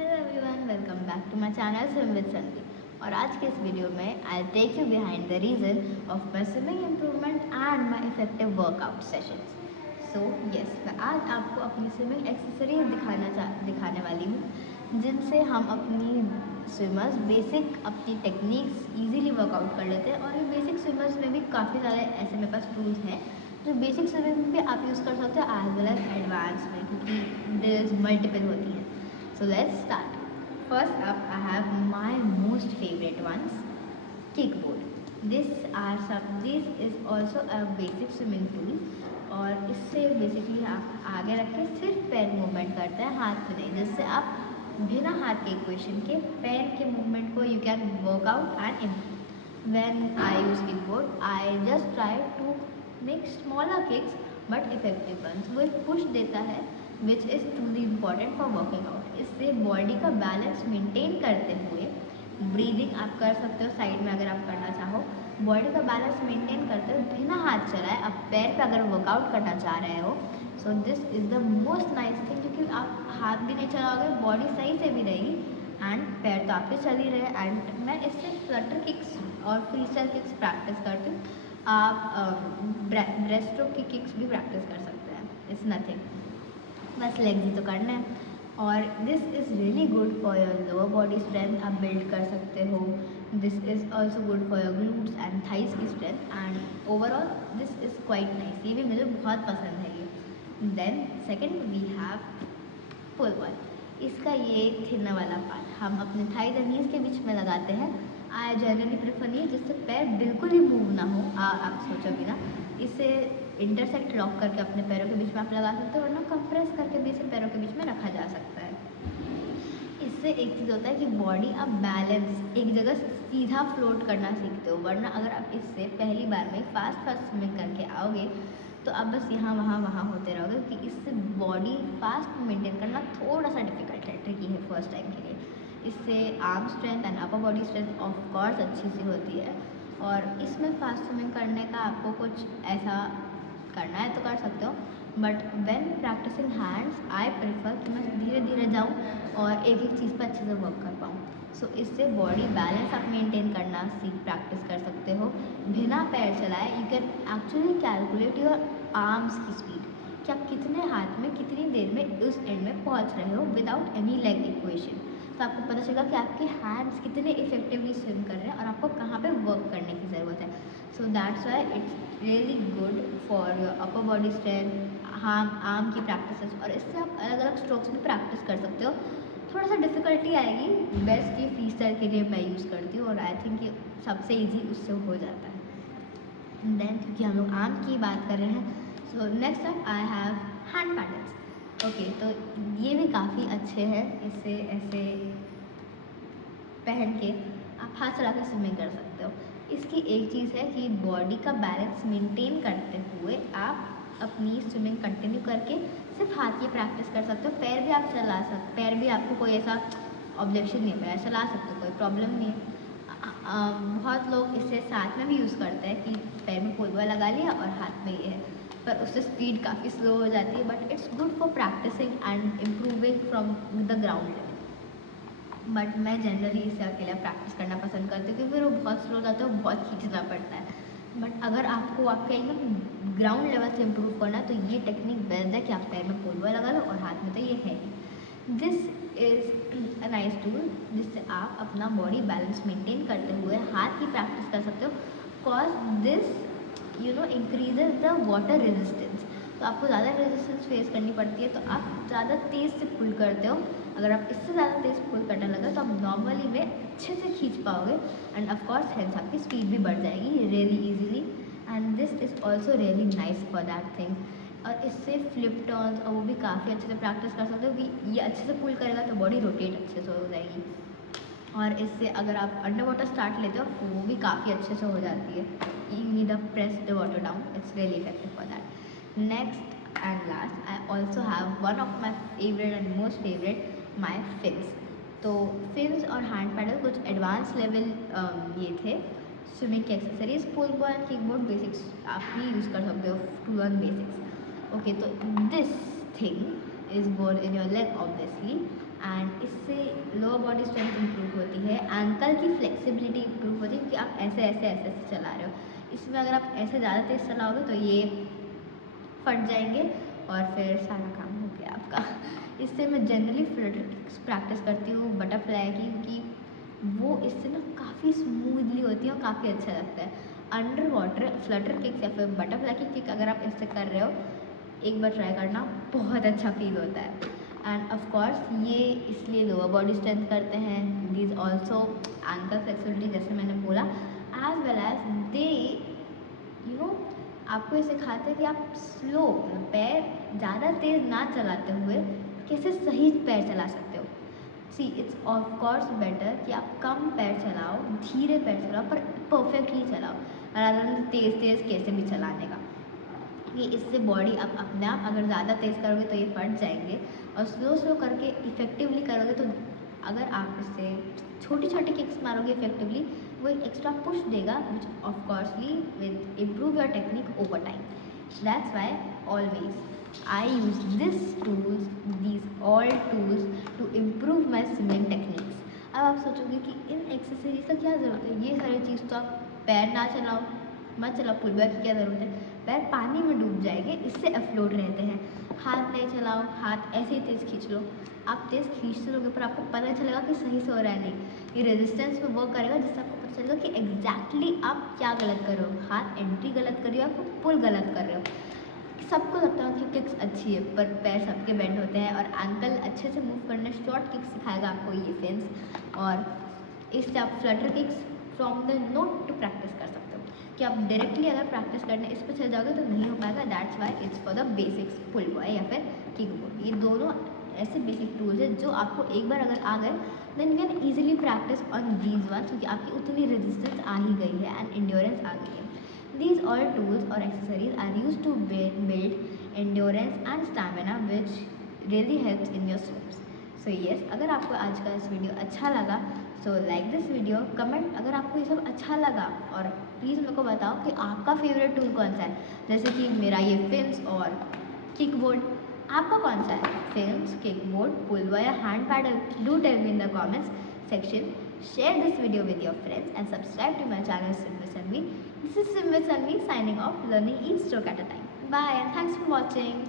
Hello everyone, welcome back to my channel swim with Sandeep. और आज के इस वीडियो में I take you behind the reason of my swimming improvement and my effective workout sessions. So yes, मैं आज आपको अपनी स्विमिंग एक्सेसरीज दिखाने वाली हूँ जिनसे हम अपनी स्विमर्स बेसिक अपनी टेक्निक्स इजीली वर्कआउट कर लेते हैं। और ये बेसिक स्विमर्स में भी काफ़ी सारे ऐसे मेरे पास टूल्स हैं जो बेसिक स्विमिंग में भी आप यूज़ कर सकते हो एज वेल एज एडवांस में, क्योंकि देयर मल्टीपल होती हैं। So let's start. First up, I have my most favorite ones, kickboard. This is also a basic swimming tool और इससे बेसिकली आप आगे रख के सिर्फ पैर मूवमेंट करते हैं, हाथ में नहीं, जिससे आप बिना हाथ के इक्वेशन के पैर के मूवमेंट को you can work out and improve. When I use kickboard, I just try to make smaller kicks but effective ones. वो एक पुश देता है which is truly important for working out. इससे बॉडी का बैलेंस मेंटेन करते हुए breathing आप कर सकते हो साइड में अगर आप करना चाहो, बॉडी का बैलेंस मेंटेन करते हुए बिना हाथ चलाए आप पैर पे अगर वर्कआउट करना चाह रहे हो। So this is the most nice thing, क्योंकि आप हाथ भी नहीं चलाओगे, बॉडी सही से भी रहेगी एंड पैर तो आपके चल ही रहे। एंड मैं इससे फ्लटर किक्स और फ्री स्टाइल किक्स प्रैक्टिस करती हूँ। आप ब्रेस्ट स्ट्रोक की किक्स भी प्रैक्टिस कर सकते हैं, इट्स नथिंग, बस लेग्स ही तो करना है। और this is really good for your lower body strength, आप बिल्ड कर सकते हो। This is also good for your glutes and thighs की strength and overall this is quite nice. ये भी मुझे बहुत पसंद है ये। Then second we have pull ball. इसका ये थिनर वाला पार्ट हम अपने थाइस एंड नीज के बीच में लगाते हैं। आई जनरली प्रेफर नहीं जिससे पैर बिल्कुल ही मूव ना हो। आप सोचो भी ना, इसे इंटरसेक्ट लॉक करके अपने पैरों के बीच में आप लगा सकते हो, वरना कंप्रेस करके भी इसे पैरों के बीच में रखा जा सकता है। इससे एक चीज़ होता है कि बॉडी आप बैलेंस एक जगह सीधा फ्लोट करना सीखते हो, वरना अगर आप इससे पहली बार में फास्ट स्विमिंग करके आओगे तो आप बस यहाँ वहाँ होते रहोगे, क्योंकि इससे बॉडी फास्ट मेंटेन करना थोड़ा सा डिफिकल्ट है, ट्रिकी है फर्स्ट टाइम के लिए। इससे arm strength and upper body strength of course अच्छी सी होती है। और इसमें फास्ट स्विमिंग करने का आपको कुछ ऐसा करना है तो कर सकते हो, but when practising hands I prefer कि मैं धीरे धीरे जाऊँ और एक एक चीज़ पर अच्छे से वर्क कर पाऊँ। सो इससे बॉडी बैलेंस आप मेंटेन करना प्रैक्टिस कर सकते हो बिना पैर चलाए। You can actually calculate your arms की स्पीड, कि आप कितने हाथ में कितनी देर में उस एंड में पहुंच रहे हो विदाउट एनी लेग इक्वेशन। तो आपको पता चलेगा कि आपके हैंड्स कितने इफेक्टिवली स्विम कर रहे हैं और आपको कहाँ पे वर्क करने की ज़रूरत है। So that's why it's really good for your upper body strength, arm की प्रैक्टिस। और इससे आप अलग अलग स्ट्रोक्स भी प्रैक्टिस कर सकते हो। थोड़ा सा डिफ़िकल्टी आएगी, बेस्ट ये फ्री स्टाइल के लिए मैं यूज़ करती हूँ और आई थिंक ये सबसे ईजी उससे हो जाता है। देन क्योंकि हम लोग आर्म की बात कर रहे हैं, so next up I have hand paddles. Okay, तो ये भी काफ़ी अच्छे हैं। इससे ऐसे पहन के आप हाथ चला कर स्विमिंग कर सकते हो। इसकी एक चीज़ है कि बॉडी का बैलेंस मेंटेन करते हुए आप अपनी स्विमिंग कंटिन्यू करके सिर्फ हाथ की प्रैक्टिस कर सकते हो। पैर भी आप चला सकते, पैर भी आपको कोई ऐसा ऑब्जेक्शन नहीं है, पैर चला सकते हो, कोई प्रॉब्लम नहीं है। बहुत लोग इसे साथ में भी यूज़ करते हैं कि पैर में पोलवा लगा लिया और हाथ में ये है, पर उससे स्पीड काफ़ी स्लो हो जाती है। But it's good for practising and improving from the ground level. But मैं जनरली इसे अकेला प्रैक्टिस करना पसंद करती हूँ, क्योंकि फिर वो बहुत स्लो जाता है, वो बहुत खींचना पड़ता है। बट अगर आपको आपके एकदम ग्राउंड लेवल से इम्प्रूव करना है तो ये टेक्निक बेस्ट है कि आप पैर में पोलवा लगा लो और हाथ में तो ये है। This is a nice tool जिससे आप अपना बॉडी बैलेंस मेंटेन करते हुए हाथ की प्रैक्टिस कर सकते हो। Cause this increases the water resistance. तो आपको ज़्यादा रेजिस्टेंस फेस करनी पड़ती है, तो आप ज़्यादा तेज़ से पुल करते हो। अगर आप इससे ज़्यादा तेज़ पुल करने लगे तो आप नॉर्मली में अच्छे से खींच पाओगे एंड ऑफकोर्स हेंस आपकी स्पीड भी बढ़ जाएगी really easily. And this is also really nice for that thing. और इससे फ्लिप टर्न्स और वो भी काफ़ी अच्छे से प्रैक्टिस कर सकते हो कि ये अच्छे से पुल करेगा तो बॉडी रोटेट अच्छे से हो जाएगी। और इससे अगर आप अंडर वाटर स्टार्ट लेते हो तो वो भी काफ़ी अच्छे से हो जाती है। You need a press the water down, it's really effective for that. Next and last I also have one of my favourite and most favourite, my fins. तो फिन्स और हैंड पैडल कुछ एडवांस लेवल ये थे swimming की accessories. पुल ball kickboard basics आप भी use कर सकते हो टू लर्न बेसिक्स। ओके, तो this thing is goal in your leg obviously, and इससे लोअर बॉडी स्ट्रेंथ इंप्रूव होती है, एंकल की फ्लेक्सिबिलिटी इंप्रूव होती है, क्योंकि आप ऐसे ऐसे ऐसे ऐसे चला रहे हो। इसमें अगर आप ऐसे ज़्यादा तेज़ चलाओगे तो ये फट जाएंगे और फिर सारा काम हो गया आपका। इससे मैं जनरली फ्लटर किक्स प्रैक्टिस करती हूँ बटरफ्लाई की, क्योंकि वो इससे ना काफ़ी स्मूथली होती है और काफ़ी अच्छा लगता है। अंडर वाटर फ्लटर किक्स या फिर बटरफ्लाई की किक अगर आप इससे कर रहे हो, एक बार ट्राई करना, बहुत अच्छा फील होता है। एंड ऑफ कोर्स ये इसलिए लोअर बॉडी स्ट्रेंथ करते हैं, दीज ऑल्सो एंकल फ्लेक्सिबिलिटी जैसे मैंने बोला, as well as they you know आपको ये सिखाते हैं कि आप स्लो पैर ज़्यादा तेज़ ना चलाते हुए कैसे सही पैर चला सकते हो। See it's of course better कि आप कम पैर चलाओ, धीरे पैर चलाओ, पर परफेक्टली चलाओ, rather than तेज़ तेज़ कैसे भी चलाने का। कि इससे बॉडी आप अपने आप अगर ज़्यादा तेज़ करोगे तो ये फट जाएंगे, और स्लो स्लो करके इफ़ेक्टिवली करोगे तो अगर आप इससे छोटी छोटी किक्स मारोगे इफेक्टिवली, वो एक एक्स्ट्रा पुश देगा, which of coarsely will improve your technique over time. That's why always I use these all tools to improve my swimming techniques। अब आप सोचोगे कि इन एक्सरसाइज का क्या ज़रूरत है, ये सारी चीज़ तो आप पैर ना चलाओ, मत चलाओ, पुल बैक की क्या ज़रूरत है, पैर पानी में डूब जाएंगे, इससे अफ्लोट रहते हैं। हाथ नहीं चलाओ, हाथ ऐसे ही तेज़ खींच लो, आप तेज़ खींचते रहोगे पर आपको पता चलेगा कि सही से हो रहा है नहीं। ये रेजिस्टेंस पे वर्क करेगा, जिससे आपको पता चलेगा कि एग्जैक्टली आप क्या गलत कर रहे हो, हाथ एंट्री गलत कर रहे हो या फिर पुल गलत कर रहे हो। सबको लगता है कि किक्स अच्छी है, पर पैर सबके बेंड होते हैं, और एंकल अच्छे से मूव करने, शॉर्ट किक्स सिखाएगा आपको ये फ्रेंड्स। और इससे आप flutter kicks from the note to practice कर सकते हो, कि आप डायरेक्टली अगर प्रैक्टिस करने इस पर चल जाओगे तो नहीं हो पाएगा। That's why it's for the basics, pull buoy या फिर किक बॉय। ये दोनों ऐसे बेसिक टूल्स हैं जो आपको एक बार अगर आ गए then you can easily practise on these one, क्योंकि आपकी उतनी रेजिस्टेंस आ ही गई है एंड एंड्योरेंस आ गई है। These all tools or accessories are used to build endurance and stamina, which really helps in your swims. So yes, अगर आपको आज का इस वीडियो अच्छा लगा so like this video, comment अगर आपको ये सब अच्छा लगा, और प्लीज़ मेरे को बताओ कि आपका फेवरेट टूल कौन सा है। जैसे कि मेरा ये फिल्म्स और किकबोर्ड, आपका कौन सा है, फिल्म्स, किकबोर्ड, पुल बॉय या hand paddle? Do tell me in the comments section. Share this video with your friends and subscribe to my channel Swim with Sanvi. This is Swim with Sanvi signing off, learning each stroke at a time. Bye and thanks for watching.